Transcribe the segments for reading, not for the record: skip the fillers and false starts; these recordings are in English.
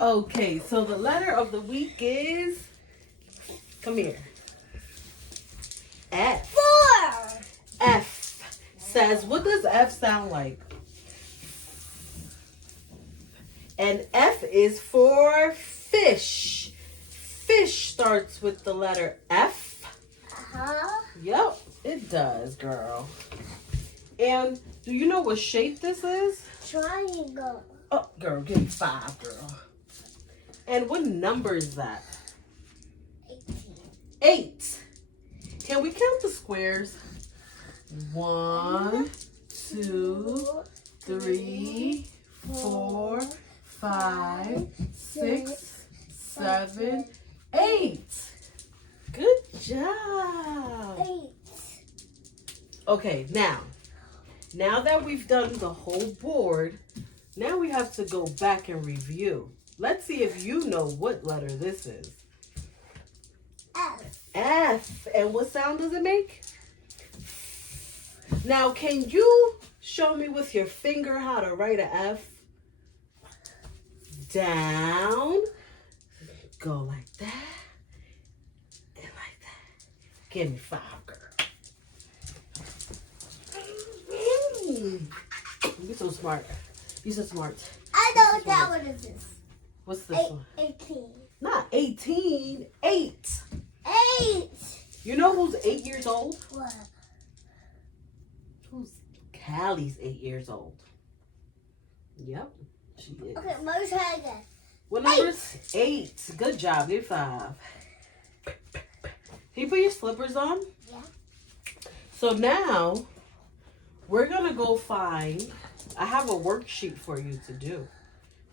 Okay, so the letter of the week is, come here, F. 4. F says, what does F sound like? And F is for fish. Fish starts with the letter F. Uh-huh. Yep, it does, girl. And do you know what shape this is? Triangle. Oh, girl, give me 5, girl. And what number is that? 8. Can we count the squares? 1, 2, 3, 4, 5, 6, 7, 8. Good job. 8. Okay, now that we've done the whole board, now we have to go back and review. Let's see if you know what letter this is. F. F. And what sound does it make? Now, can you show me with your finger how to write an F? Down. Go like that. And like that. Give me 5, girl. You're so smart. You're so smart. I know what that one is. What's this one? 18. Not 18. 8. 8. You know who's 8 years old? What? Who's Callie's 8 years old? Yep, she is. Okay, let's try again. What number is 8? Good job. Give 5. Can you put your slippers on? Yeah. So now we're gonna go find. I have a worksheet for you to do.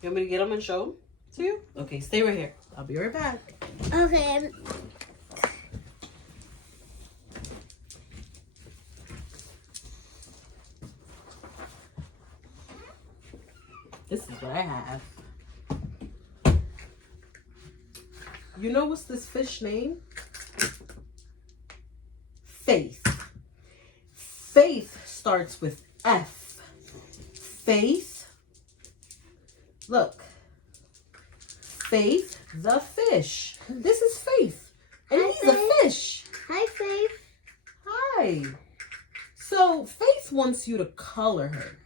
You want me to get them and show them to you? Okay, stay right here. I'll be right back. Okay. This is what I have. You know what's this fish name? Faith. Faith starts with F. Faith. Look. Faith the fish. This is Faith. And Hi, he's a Faith. fish. Hi, Faith. Hi. So Faith wants you to color her.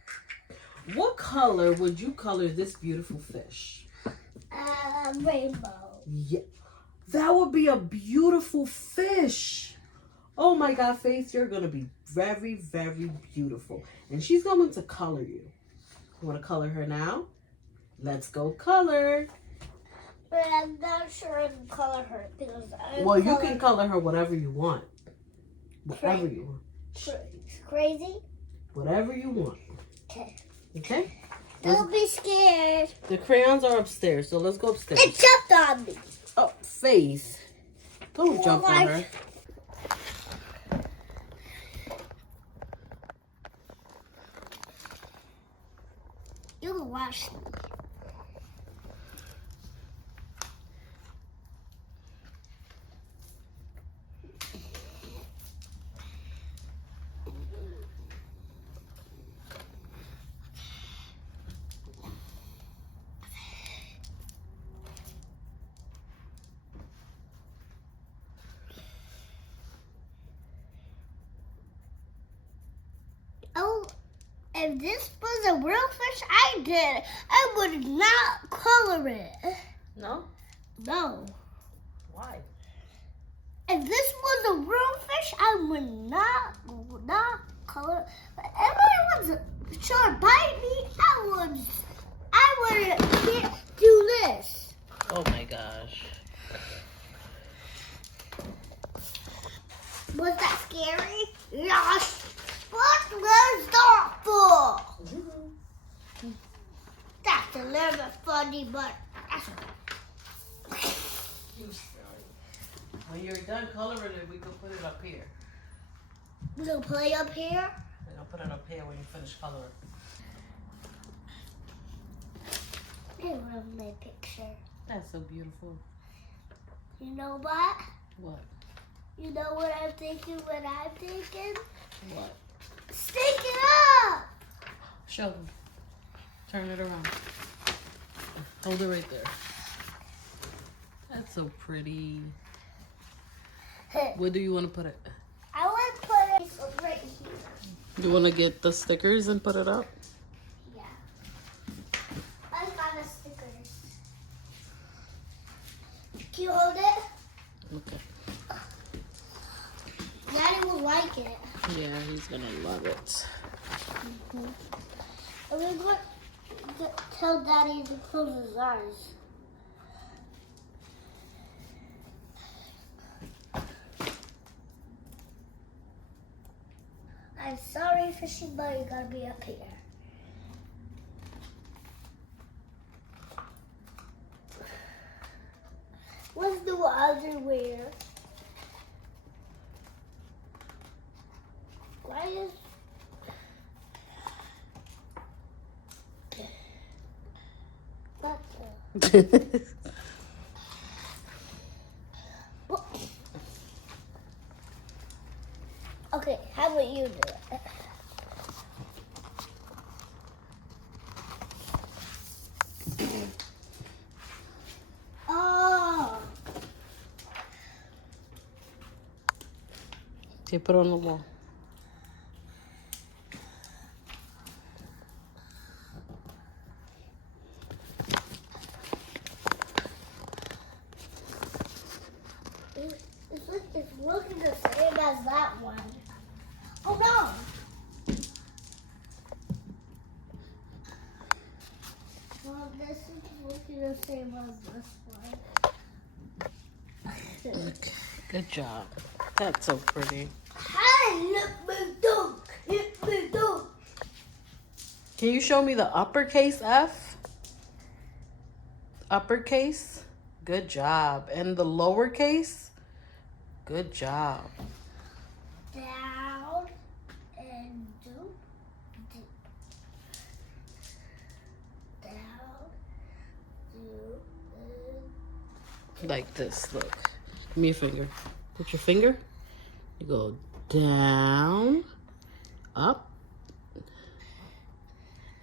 What color would you color this beautiful fish? Rainbow. Yeah. That would be a beautiful fish. Oh my God, Faith, you're going to be very, very beautiful. And she's going to color you. You want to color her now? Let's go color. But I'm not sure I can color her because You can color her whatever you want. Whatever you want. Crazy? Whatever you want. Okay. Okay? Don't be scared. The crayons are upstairs, so let's go upstairs. It jumped on me. Oh, Faith. Don't jump on her. You can watch me. Oh, if this was a real fish, I would not color it. No? No. Why? If this was a real fish, I would not color it. But if it was trying to bite me, I would do this. Oh my gosh. Was that scary? Yes. What was that for? That's a little bit funny, but that's okay. When you're done coloring it, we can put it up here. We're gonna play up here. And I'll put it up here when you finish coloring. I love my picture. That's so beautiful. You know what? What? You know what I'm thinking when I'm thinking? What? Stick it up! Show them. Turn it around. Hold it right there. That's so pretty. Where do you want to put it? I want to put it right here. You want to get the stickers and put it up? Yeah. I got the stickers. Can you hold it? Okay. Daddy will like it. Yeah, he's going to love it. And we're going to tell Daddy to close his eyes. I'm sorry, Fishy, but you gotta be up here. Let's do underwear. Why is... That's it. Okay, how about you do it? Oh, Okay, put it on the wall. it's looking the same as that one. Oh no! Well, this is looking the same as this one. Okay, good job. That's so pretty. Hey, let me do. Let me do. Can you show me the uppercase F? Uppercase? Good job. And the lowercase? Good job. Down and do. Down, do, Like this, look. Give me your finger. Put your finger. You go down, up,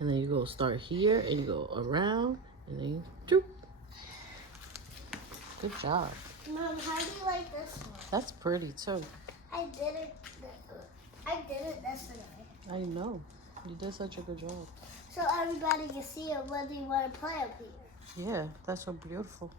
and then you go start here, and you go around, and then you doop. Good job. Mom, how do you like this one? That's pretty too. I did it yesterday. I know. You did such a good job. So everybody can see it when they want to play up here. Yeah, that's so beautiful.